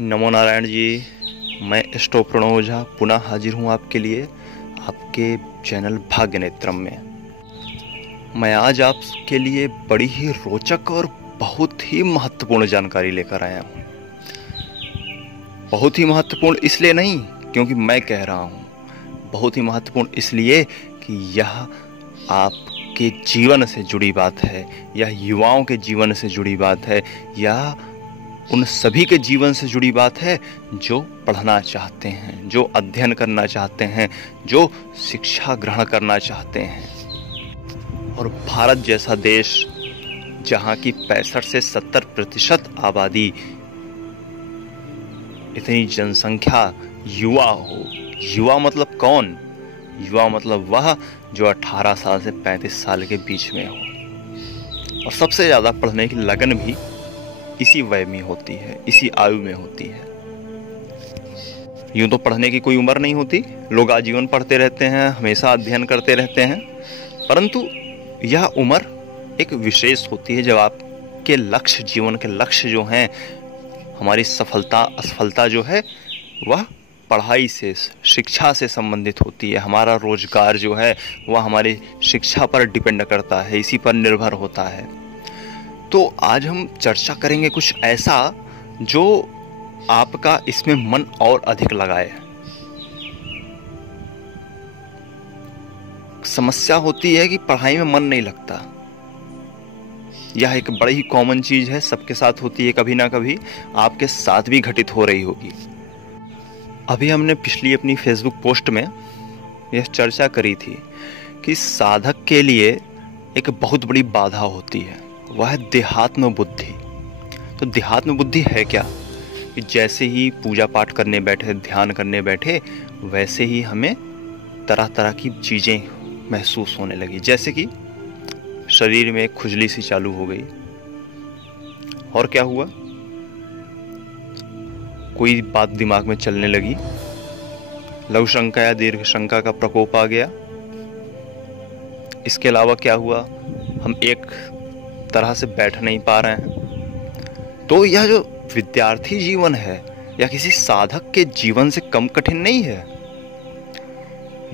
नमो नारायण जी। मैं स्टो प्रणव ओझा पुनः हाजिर हूँ आपके लिए आपके चैनल भाग्य नेत्रम में। मैं आज आपके लिए बड़ी ही रोचक और बहुत ही महत्वपूर्ण जानकारी लेकर आया हूँ। बहुत ही महत्वपूर्ण इसलिए नहीं क्योंकि मैं कह रहा हूँ, बहुत ही महत्वपूर्ण इसलिए कि यह आपके जीवन से जुड़ी बात है, यह युवाओं के जीवन से जुड़ी बात है, यह उन सभी के जीवन से जुड़ी बात है जो पढ़ना चाहते हैं, जो अध्ययन करना चाहते हैं, जो शिक्षा ग्रहण करना चाहते हैं। और भारत जैसा देश जहाँ की 65 से 70% आबादी, इतनी जनसंख्या युवा हो। युवा मतलब कौन? युवा मतलब वह जो 18 साल से 35 साल के बीच में हो। और सबसे ज़्यादा पढ़ने की लगन भी इसी वय में होती है, इसी आयु में होती है। यूं तो पढ़ने की कोई उम्र नहीं होती, लोग आजीवन पढ़ते रहते हैं, हमेशा अध्ययन करते रहते हैं, परंतु यह उम्र एक विशेष होती है जब आपके लक्ष्य, जीवन के लक्ष्य जो हैं, हमारी सफलता असफलता जो है वह पढ़ाई से, शिक्षा से संबंधित होती है। हमारा रोजगार जो है वह हमारी शिक्षा पर डिपेंड करता है, इसी पर निर्भर होता है। तो आज हम चर्चा करेंगे कुछ ऐसा जो आपका इसमें मन और अधिक लगाए। समस्या होती है कि पढ़ाई में मन नहीं लगता। यह एक बड़ी ही कॉमन चीज है, सबके साथ होती है, कभी ना कभी आपके साथ भी घटित हो रही होगी। अभी हमने पिछली अपनी फेसबुक पोस्ट में यह चर्चा करी थी कि साधक के लिए एक बहुत बड़ी बाधा होती है, वह है देहात्म बुद्धि। तो देहात्म बुद्धि है क्या? कि जैसे ही पूजा पाठ करने बैठे, ध्यान करने बैठे, वैसे ही हमें तरह तरह की चीज़ें महसूस होने लगी। जैसे कि शरीर में खुजली सी चालू हो गई। और क्या हुआ? कोई बात दिमाग में चलने लगी, लघु शंका या दीर्घ शंका का प्रकोप आ गया। इसके अलावा क्या हुआ? हम एक तरह से बैठ नहीं पा रहे हैं। तो यह जो विद्यार्थी जीवन है या किसी साधक के जीवन से कम कठिन नहीं है।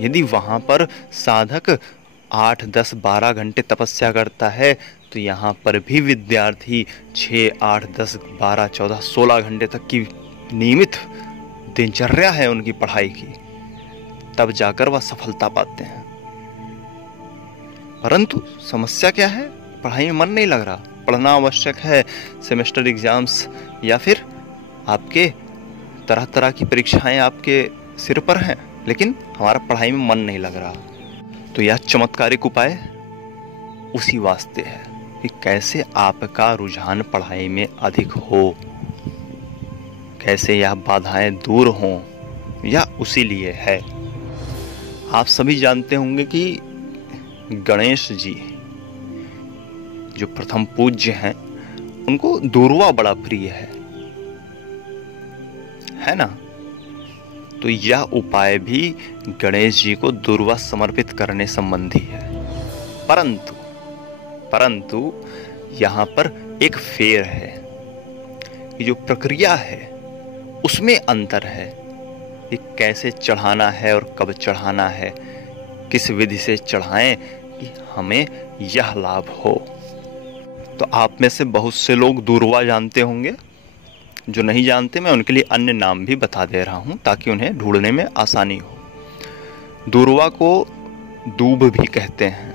यदि वहां पर साधक 8, 10, 12 घंटे तपस्या करता है तो यहाँ पर भी विद्यार्थी 6, 8, 10, 12, 14, 16 घंटे तक की नियमित दिनचर्या है उनकी पढ़ाई की, तब जाकर वह सफलता पाते हैं। परंतु समस्या क्या है? पढ़ाई में मन नहीं लग रहा। पढ़ना आवश्यक है, सेमेस्टर एग्जाम्स या फिर आपके तरह तरह की परीक्षाएं आपके सिर पर हैं, लेकिन हमारा पढ़ाई में मन नहीं लग रहा। तो यह चमत्कारिक उपाय उसी वास्ते है कि कैसे आपका रुझान पढ़ाई में अधिक हो, कैसे यह बाधाएं दूर हों, यह उसी लिए है। आप सभी जानते होंगे कि गणेश जी जो प्रथम पूज्य हैं, उनको दूर्वा बड़ा प्रिय है ना? तो यह उपाय भी गणेश जी को दूर्वा समर्पित करने संबंधी है। परंतु यहाँ पर एक फेर है कि जो प्रक्रिया है उसमें अंतर है कि कैसे चढ़ाना है और कब चढ़ाना है, किस विधि से चढ़ाएं कि हमें यह लाभ हो। तो आप में से बहुत से लोग दूर्वा जानते होंगे, जो नहीं जानते मैं उनके लिए अन्य नाम भी बता दे रहा हूं ताकि उन्हें ढूंढने में आसानी हो। दूर्वा को दूब भी कहते हैं,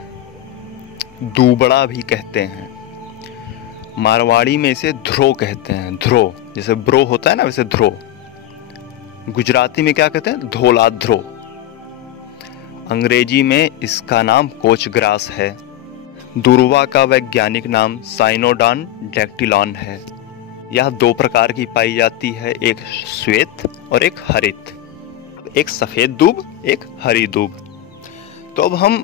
दूबड़ा भी कहते हैं, मारवाड़ी में इसे ध्रो कहते हैं। ध्रो जैसे ब्रो होता है ना, वैसे ध्रो। गुजराती में क्या कहते हैं? धोला ध्रो। अंग्रेजी में इसका नाम कोचग्रास है। दूर्वा का वैज्ञानिक नाम साइनोडॉन डैक्टिलॉन है। यह 2 प्रकार की पाई जाती है, एक श्वेत और एक हरित। एक सफेद दूब, एक हरी दूब। तो अब हम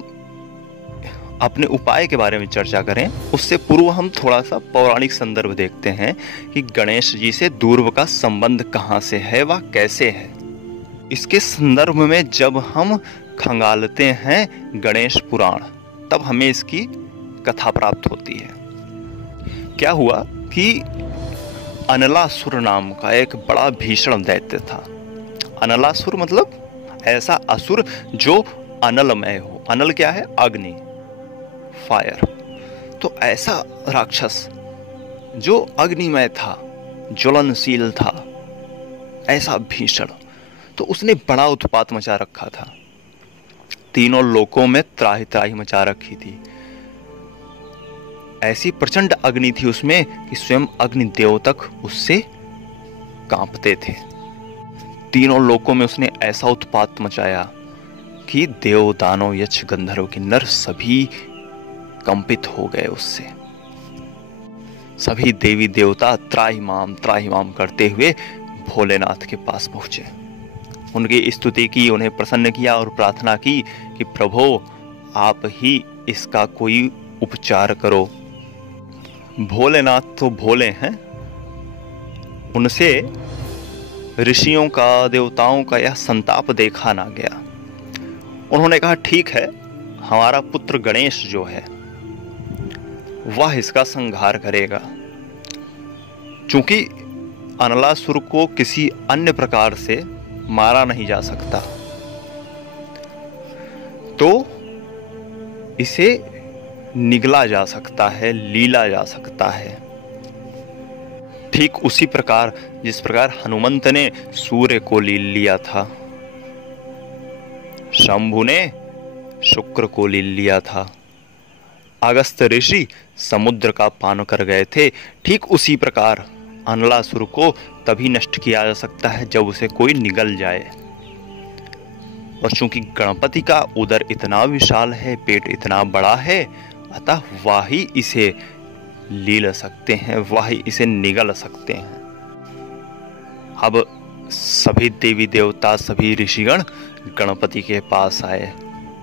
अपने उपाय के बारे में चर्चा करें उससे पूर्व हम थोड़ा सा पौराणिक संदर्भ देखते हैं कि गणेश जी से दूर्वा का संबंध कहाँ से है, वह कैसे है। इसके संदर्भ में जब हम खंगालते हैं गणेश पुराण, तब हमें इसकी कथा प्राप्त होती है। क्या हुआ कि अनलासुर नाम का एक बड़ा भीषण दैत्य था। अनलासुर मतलब ऐसा असुर जो अनलमय हो। अनल क्या है? अग्नि, फायर। तो ऐसा राक्षस जो अग्निमय था, ज्वलनशील था, ऐसा भीषण। तो उसने बड़ा उत्पात मचा रखा था, तीनों लोकों में त्राही त्राही मचा रखी थी। ऐसी प्रचंड अग्नि थी उसमें कि स्वयं अग्निदेव तक उससे कांपते थे। तीनों लोकों में उसने ऐसा उत्पात मचाया कि देव, दानव, यक्ष, गंधर्व, किन्नर सभी कंपित हो गए उससे। सभी देवी देवता त्राहिमाम करते हुए भोलेनाथ के पास पहुंचे। उनकी स्तुति की, उन्हें प्रसन्न किया और प्रार्थना की कि प्रभु आप ही इसका कोई उपचार करो। भोलेनाथ तो भोले हैं, उनसे ऋषियों का, देवताओं का यह संताप देखा ना गया। उन्होंने कहा ठीक है, हमारा पुत्र गणेश जो है वह इसका संहार करेगा। चूंकि अनलासुर को किसी अन्य प्रकार से मारा नहीं जा सकता, तो इसे निगला जा सकता है, लीला जा सकता है। ठीक उसी प्रकार जिस प्रकार हनुमंत ने सूर्य को लील लिया था, शंभु ने शुक्र को लील लिया था, अगस्त्य ऋषि समुद्र का पान कर गए थे। ठीक उसी प्रकार अनलासुर को तभी नष्ट किया जा सकता है जब उसे कोई निगल जाए। और चूंकि गणपति का उदर इतना विशाल है, पेट इतना बड़ा है, अतः वह ही इसे लील सकते हैं, वह ही इसे निगल सकते हैं। अब सभी देवी देवता, सभी ऋषिगण गणपति के पास आए,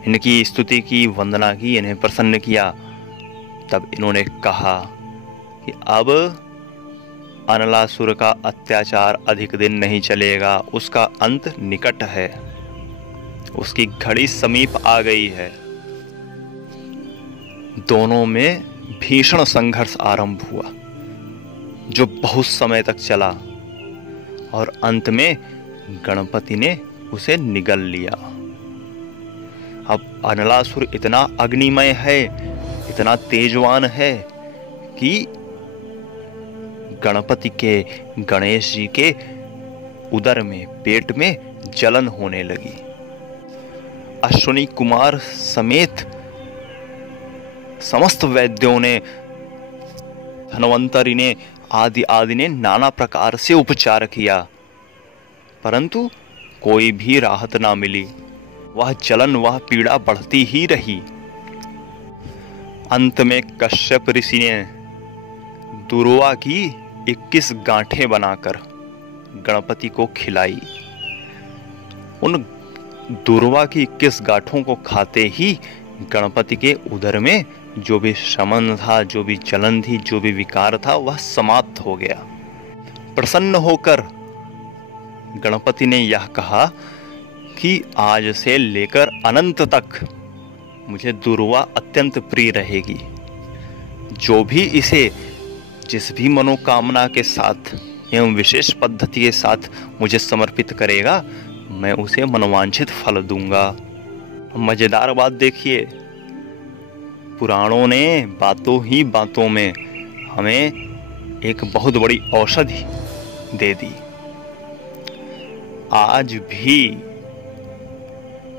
इनकी स्तुति की, वंदना की, इन्हें प्रसन्न किया। तब इन्होंने कहा कि अब अनलासुर का अत्याचार अधिक दिन नहीं चलेगा, उसका अंत निकट है, उसकी घड़ी समीप आ गई है। दोनों में भीषण संघर्ष आरंभ हुआ जो बहुत समय तक चला और अंत में गणपति ने उसे निगल लिया। अब अनलासुर इतना अग्निमय है, इतना तेजवान है कि गणपति के, गणेश जी के उदर में, पेट में जलन होने लगी। अश्विनी कुमार समेत समस्त वैद्यों ने, धन्वंतरि ने, आदि ने नाना प्रकार से उपचार किया, परंतु कोई भी राहत ना मिली। वह जलन, वह पीड़ा बढ़ती ही रही। अंत में कश्यप ऋषि ने दुर्वा की 21 गांठें बनाकर गणपति को खिलाई। उन दुर्वा की 21 गांठों को खाते ही गणपति के उदर में जो भी शमन था, जो भी जलन थी, जो भी विकार था, वह समाप्त हो गया। प्रसन्न होकर गणपति ने यह कहा कि आज से लेकर अनंत तक मुझे दुर्वा अत्यंत प्रिय रहेगी। जो भी इसे जिस भी मनोकामना के साथ एवं विशेष पद्धति के साथ मुझे समर्पित करेगा, मैं उसे मनोवांछित फल दूंगा। मजेदार बात देखिए, पुराणों ने बातों ही बातों में हमें एक बहुत बड़ी औषधि दे दी। आज भी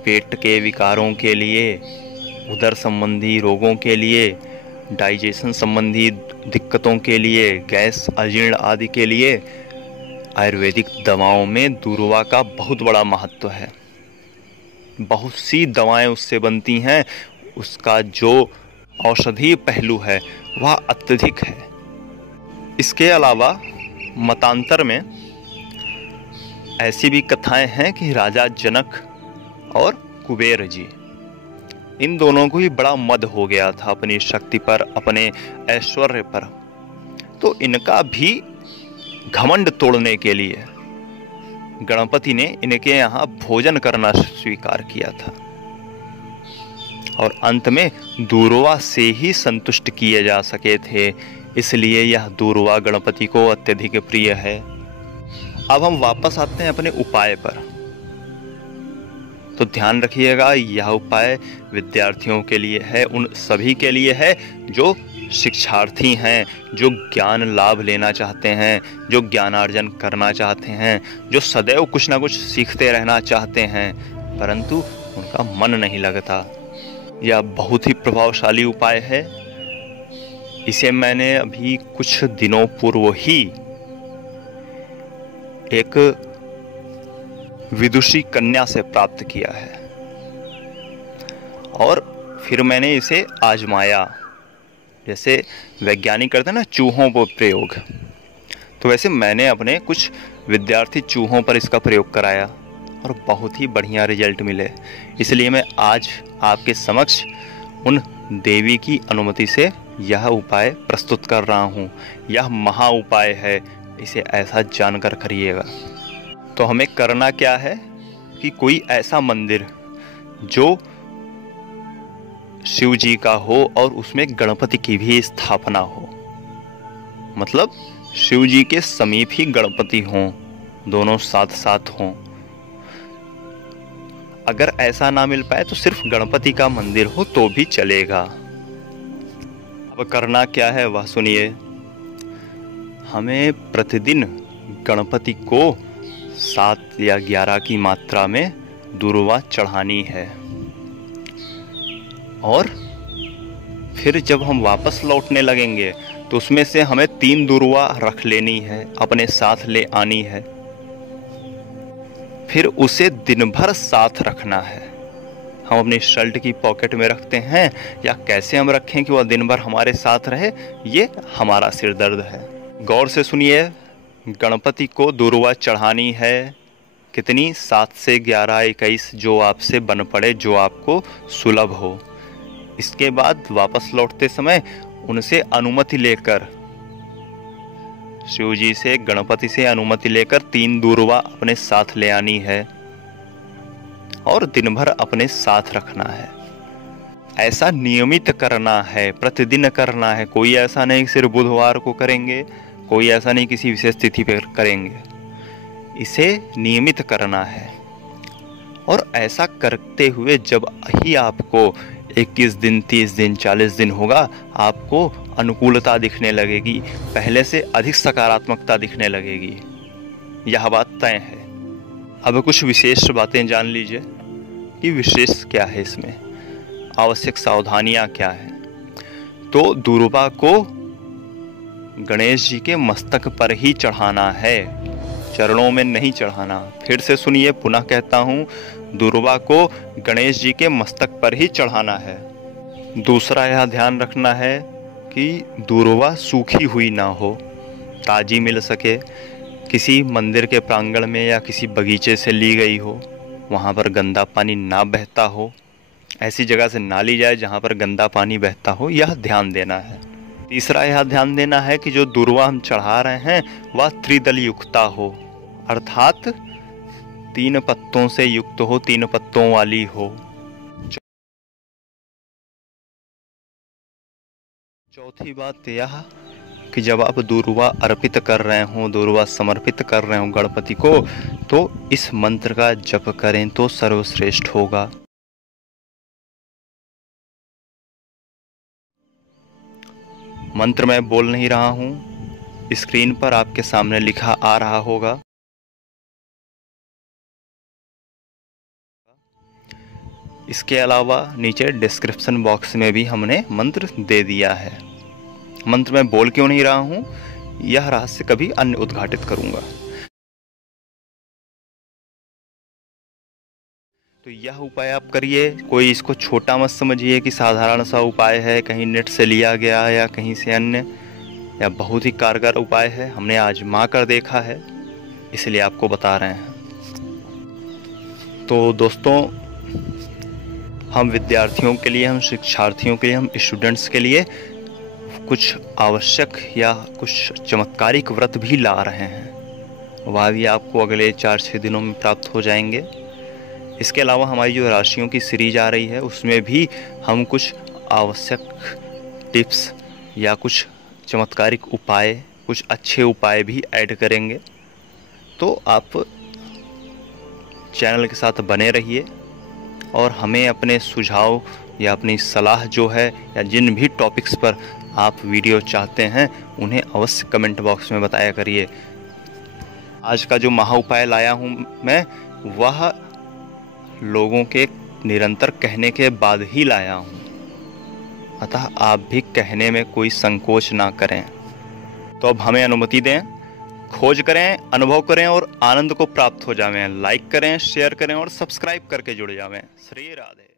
पेट के विकारों के लिए, उदर संबंधी रोगों के लिए, डाइजेशन संबंधी दिक्कतों के लिए, गैस, अजीर्ण आदि के लिए आयुर्वेदिक दवाओं में दूर्वा का बहुत बड़ा महत्व है। बहुत सी दवाएं उससे बनती हैं, उसका जो औषधीय पहलू है वह अत्यधिक है। इसके अलावा मतांतर में ऐसी भी कथाएं हैं कि राजा जनक और कुबेर जी, इन दोनों को भी बड़ा मद हो गया था अपनी शक्ति पर, अपने ऐश्वर्य पर। तो इनका भी घमंड तोड़ने के लिए गणपति ने इनके यहाँ भोजन करना स्वीकार किया था। और अंत में दूर्वा से ही संतुष्ट किए जा सके थे, इसलिए यह दूर्वा गणपति को अत्यधिक प्रिय है। अब हम वापस आते हैं अपने उपाय पर। तो ध्यान रखिएगा, यह उपाय विद्यार्थियों के लिए है, उन सभी के लिए है जो शिक्षार्थी हैं, जो ज्ञान लाभ लेना चाहते हैं, जो ज्ञानार्जन करना चाहते हैं, जो सदैव कुछ ना कुछ सीखते रहना चाहते हैं, परंतु उनका मन नहीं लगता। यह बहुत ही प्रभावशाली उपाय है। इसे मैंने अभी कुछ दिनों पूर्व ही एक विदुषी कन्या से प्राप्त किया है और फिर मैंने इसे आजमाया। जैसे वैज्ञानिक करते हैं ना चूहों पर प्रयोग, तो वैसे मैंने अपने कुछ विद्यार्थी चूहों पर इसका प्रयोग कराया और बहुत ही बढ़िया रिजल्ट मिले। इसलिए मैं आज आपके समक्ष उन देवी की अनुमति से यह उपाय प्रस्तुत कर रहा हूँ। यह महा उपाय है, इसे ऐसा जानकर करिएगा। तो हमें करना क्या है कि कोई ऐसा मंदिर जो शिव जी का हो और उसमें गणपति की भी स्थापना हो, मतलब शिव जी के समीप ही गणपति हों, दोनों साथ साथ हों। अगर ऐसा ना मिल पाए तो सिर्फ गणपति का मंदिर हो तो भी चलेगा। अब करना क्या है वह सुनिए। हमें प्रतिदिन गणपति को 7 या 11 की मात्रा में दूर्वा चढ़ानी है और फिर जब हम वापस लौटने लगेंगे तो उसमें से हमें 3 दूर्वा रख लेनी है, अपने साथ ले आनी है। फिर उसे दिन भर साथ रखना है। हम अपनी शर्ट की पॉकेट में रखते हैं या कैसे हम रखें कि वह दिन भर हमारे साथ रहे, ये हमारा सिर दर्द है। गौर से सुनिए, गणपति को दूर्वा चढ़ानी है कितनी? 7 से 11, 21 जो आपसे बन पड़े, जो आपको सुलभ हो। इसके बाद वापस लौटते समय उनसे अनुमति लेकर, शिव जी से, गणपति से अनुमति लेकर 3 दूर्वा अपने साथ ले आनी है और दिन भर अपने साथ रखना है। ऐसा नियमित करना है, प्रतिदिन करना है। कोई ऐसा नहीं कि सिर्फ बुधवार को करेंगे, कोई ऐसा नहीं किसी विशेष तिथि पर करेंगे। इसे नियमित करना है और ऐसा करते हुए जब ही आपको 21 दिन, 30 दिन, 40 दिन होगा, आपको अनुकूलता दिखने लगेगी, पहले से अधिक सकारात्मकता दिखने लगेगी। यह बात तय है। अब कुछ विशेष बातें जान लीजिए कि विशेष क्या है, इसमें आवश्यक सावधानियां क्या है। तो दूर्वा को गणेश जी के मस्तक पर ही चढ़ाना है, चरणों में नहीं चढ़ाना। फिर से सुनिए, पुनः कहता हूँ, दूर्वा को गणेश जी के मस्तक पर ही चढ़ाना है। दूसरा यह ध्यान रखना है कि दूर्वा सूखी हुई ना हो, ताजी मिल सके। किसी मंदिर के प्रांगण में या किसी बगीचे से ली गई हो, वहाँ पर गंदा पानी ना बहता हो, ऐसी जगह से ना ली जाए जहाँ पर गंदा पानी बहता हो, यह ध्यान देना है। तीसरा यह ध्यान देना है कि जो दूर्वा हम चढ़ा रहे हैं वह त्रिदल युक्ता हो, अर्थात 3 पत्तों से युक्त हो, 3 पत्तों वाली हो। चौथी बात यह कि जब आप दूर्वा अर्पित कर रहे हो, दूर्वा समर्पित कर रहे हो गणपति को, तो इस मंत्र का जप करें तो सर्वश्रेष्ठ होगा। मंत्र मैं बोल नहीं रहा हूँ, स्क्रीन पर आपके सामने लिखा आ रहा होगा। इसके अलावा नीचे डिस्क्रिप्शन बॉक्स में भी हमने मंत्र दे दिया है। मंत्र मैं बोल क्यों नहीं रहा हूँ, यह रहस्य कभी अन्य उद्घाटित करूँगा। तो यह उपाय आप करिए। कोई इसको छोटा मत समझिए कि साधारण सा उपाय है, कहीं नेट से लिया गया या कहीं से अन्य, या बहुत ही कारगर उपाय है। हमने आजमा कर देखा है, इसलिए आपको बता रहे हैं। तो दोस्तों, हम विद्यार्थियों के लिए, हम शिक्षार्थियों के लिए, हम स्टूडेंट्स के लिए कुछ आवश्यक या कुछ चमत्कारिक व्रत भी ला रहे हैं। वह भी आपको अगले 4-6 दिनों में प्राप्त हो जाएंगे। इसके अलावा हमारी जो राशियों की सीरीज आ रही है उसमें भी हम कुछ आवश्यक टिप्स या कुछ चमत्कारिक उपाय, कुछ अच्छे उपाय भी ऐड करेंगे। तो आप चैनल के साथ बने रहिए और हमें अपने सुझाव या अपनी सलाह जो है या जिन भी टॉपिक्स पर आप वीडियो चाहते हैं उन्हें अवश्य कमेंट बॉक्स में बताया करिए। आज का जो महा उपाय लाया हूँ मैं, वह लोगों के निरंतर कहने के बाद ही लाया हूँ, अतः आप भी कहने में कोई संकोच ना करें। तो अब हमें अनुमति दें, खोज करें, अनुभव करें और आनंद को प्राप्त हो जावें। लाइक करें, शेयर करें और सब्सक्राइब करके जुड़ जावें। श्री राधे।